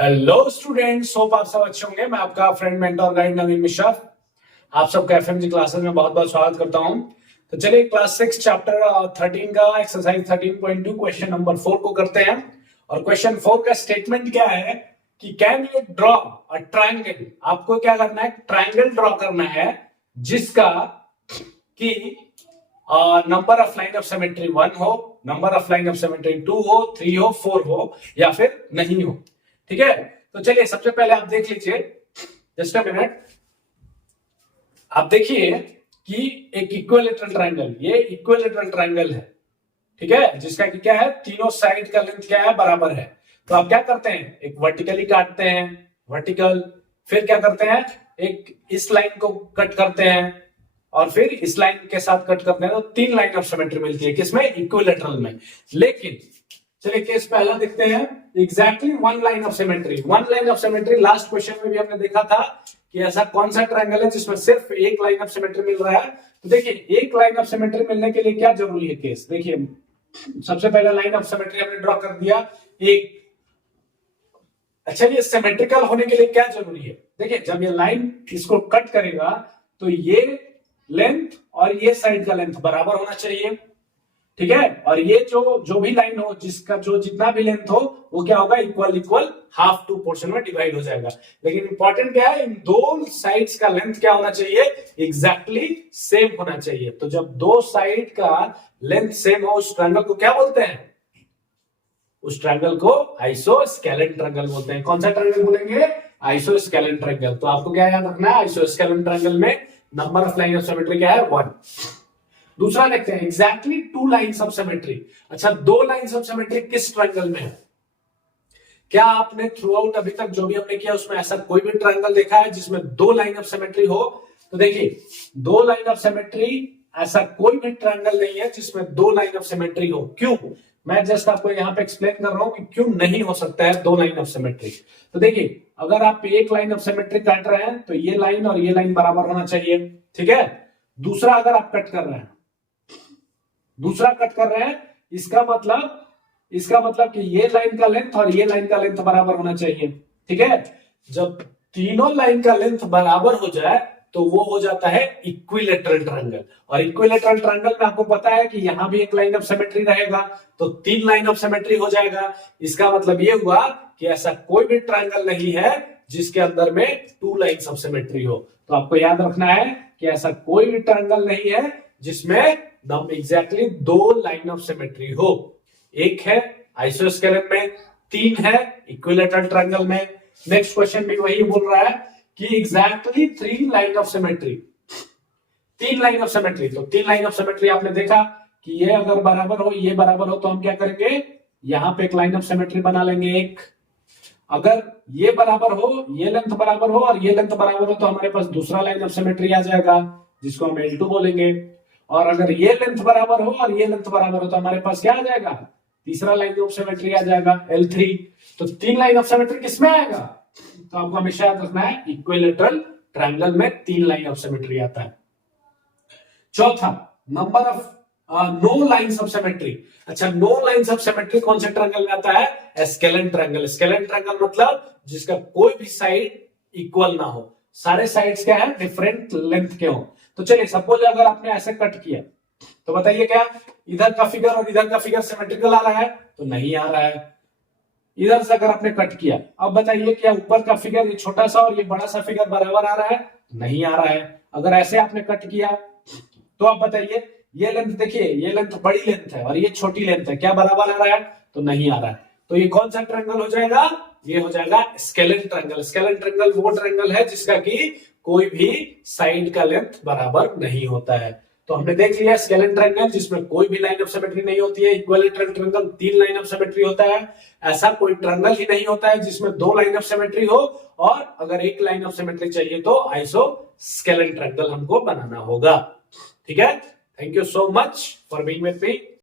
Hello students, hope आप सब अच्छे होंगे। मैं आपका फ्रेंड मेंटर गाइड नवीन मिश्रा आप सबका एफएमजी क्लासेस में बहुत बहुत स्वागत करता हूं। तो चलिए क्लास 6 चैप्टर 13 का एक्सरसाइज 13.2 क्वेश्चन नंबर 4 को करते हैं। और क्वेश्चन 4 का स्टेटमेंट क्या है कि can you draw a triangle. आपको क्या करना है, ट्रायंगल ड्रॉ करना है जिसका कि number of line of symmetry 1 हो, number of line of symmetry 2 हो, 3 हो, 4 हो या फिर नहीं हो। ठीक है, तो चलिए सबसे पहले आप देख लीजिए, जस्ट अ मिनट। आप देखिए कि एक इक्विलेटरल ट्रायंगल, ये इक्विलेटरल ट्रायंगल है, ठीक है, जिसका कि क्या है, तीनों साइड का लेंथ क्या है, बराबर है। तो आप क्या करते हैं, एक वर्टिकली काटते हैं, वर्टिकल, फिर क्या करते हैं, एक इस लाइन को कट करते हैं और फिर इस लाइन के साथ कट करते हैं, तो 3 लाइन ऑफ सिमेट्री मिलती है, किसमें, इक्विलेटरल में। लेकिन चलिए केस पहला देखते हैं, exactly 1 line of symmetry. 1 line of symmetry last question में भी हमने देखा था कि ऐसा कौन सा ट्रायंगल है जिसमें सिर्फ एक लाइन ऑफ सिमेट्री मिल रहा है। तो देखिए एक लाइन ऑफ सिमेट्री मिलने के लिए क्या जरूरी है केस, देखिए सबसे पहले लाइन ऑफ सिमेट्री हमने ड्रॉ कर दिया एक। अच्छा, ये सिमेट्रिकल होने के लिए क्या जरूरी है, देखिए जब ये लाइन इसको कट करेगा तो ये लेंथ और ये साइड का लेंथ बराबर होना चाहिए, ठीक है। और ये जो भी लाइन हो, जिसका जो जितना भी लेंथ हो वो क्या होगा, equal equal half to portion में डिवाइड हो जाएगा। लेकिन इंपॉर्टेंट क्या है, इन दो साइड्स का लेंथ क्या होना चाहिए, एग्जैक्टली सेम होना चाहिए। तो जब दो साइड का लेंथ सेम हो उस ट्रायंगल को क्या बोलते हैं, उस ट्रायंगल को आइसोस्केलेन ट्रायंगल बोलते हैं। कौन सा ट्रायंगल बोलेंगे, आइसोस्केलेन ट्रायंगल। तो आपको क्या याद रखना है, आइसोस्केलेन ट्रायंगल में number of line of symmetry क्या है, 1। दूसरा देखते हैं, एग्जैक्टली 2 लाइन्स ऑफ सिमेट्री। अच्छा, 2 लाइन्स ऑफ सिमेट्री किस ट्रायंगल में है, क्या आपने थ्रू आउट अभी तक जो भी हमने किया उसमें ऐसा कोई भी ट्रायंगल देखा है जिसमें 2 लाइन ऑफ सिमेट्री हो। तो देखिए 2 लाइन ऑफ सिमेट्री, ऐसा कोई भी ट्रायंगल नहीं है जिसमें 2 लाइन ऑफ सिमेट्री हो। क्यों, मैं जस्ट आपको यहां पे एक्सप्लेन कर रहा हूं कि क्यों नहीं हो सकता है 2 लाइन ऑफ सिमेट्री। तो देखिए अगर आप एक लाइन ऑफ सिमेट्री काट रहे हैं तो ये लाइन और ये लाइन बराबर होना चाहिए, ठीक है। दूसरा अगर आप कट कर रहे हैं, इसका मतलब कि ये लाइन का लेंथ और ये लाइन का लेंथ बराबर होना चाहिए, ठीक है। जब तीनों लाइन का लेंथ बराबर हो जाए तो वो हो जाता है इक्विलेटरल ट्रायंगल। और इक्विलेटरल ट्रायंगल में आपको पता है कि यहां भी एक लाइन ऑफ सिमेट्री रहेगा, तो 3 लाइन ऑफ सिमेट्री हो जाएगा। इसका मतलब ये हुआ कि ऐसा कोई भी ट्रायंगल नहीं है जिसके अंदर में 2 लाइन्स ऑफ सिमेट्री हो। तो आपको याद रखना है कि ऐसा कोई भी ट्रायंगल नहीं है जिसमें एग्जैक्टली 2 लाइन ऑफ सिमेट्री हो। एक है आइसोस्केलेन में, 3 है इक्विलेटरल ट्रायंगल में। नेक्स्ट क्वेश्चन भी वही बोल रहा है कि exactly 3 line of symmetry, 3 line of symmetry. तो 3 लाइन ऑफ सिमेट्री आपने देखा कि ये अगर बराबर हो, ये बराबर हो, तो हम क्या करेंगे, यहां पे एक लाइन ऑफ सिमेट्री बना लेंगे एक। अगर ये बराबर हो, ये लेंथ बराबर हो और ये लेंथ बराबर हो, तो हमारे पास दूसरा लाइन ऑफ सिमेट्री आ जाएगा जिसको हम L2 बोलेंगे। और अगर ये लेंथ बराबर हो और ये लेंथ बराबर हो तो हमारे पास क्या आ जाएगा, तीसरा लाइन ऑफ सिमेट्री आ जाएगा L3। तो 3 लाइन ऑफ सिमेट्री किसमें आएगा, तो आपको हमेशा याद रखना है इक्विलेटरल ट्रायंगल में 3 लाइन ऑफ सिमेट्री आता है। चौथा, number of no lines of symmetry. अच्छा, नो लाइन्स ऑफ सिमेट्री कौन से ट्रायंगल में आता है, स्केलेन ट्रायंगल। स्केलेन ट्रायंगल मतलब जिसका कोई भी साइड इक्वल ना हो, सारे साइड्स क्या है, डिफरेंट लेंथ के हो। तो चलिए सपोज अगर आपने ऐसे कट किया तो बताइए क्या इधर का फिगर और इधर का फिगर सिमेट्रिकल आ रहा है, तो नहीं आ रहा है। इधर से अगर आपने कट किया, अब बताइए क्या ऊपर का फिगर ये छोटा सा और ये बड़ा सा फिगर बराबर आ रहा है, नहीं आ रहा है। अगर ऐसे आपने कट किया तो आप बताइए ये लेंथ देखिए, ये लेंथ बड़ी लेंथ है और ये छोटी लेंथ है, क्या बराबर आ रहा है, तो नहीं आ रहा है। तो ये कौन सा ट्रायंगल हो जाएगा, ये हो जाएगा स्केलेन ट्रायंगल। स्केलेन ट्रायंगल वो ट्रायंगल है जिसका कि कोई भी साइड का लेंथ बराबर नहीं होता है। तो हमने देख लिया स्केलेन ट्रायंगल जिसमें कोई भी लाइन ऑफ सिमेट्री नहीं होती है। Equilateral triangle 3 line of symmetry होता है। ऐसा कोई ट्रायंगल ही नहीं होता है जिसमें 2 लाइन ऑफ सिमेट्री हो, और अगर एक लाइन ऑफ सिमेट्री चाहिए तो आइसोस्केलेन ट्रायंगल हमको बनाना होगा, ठीक है। Thank you so much for being with me.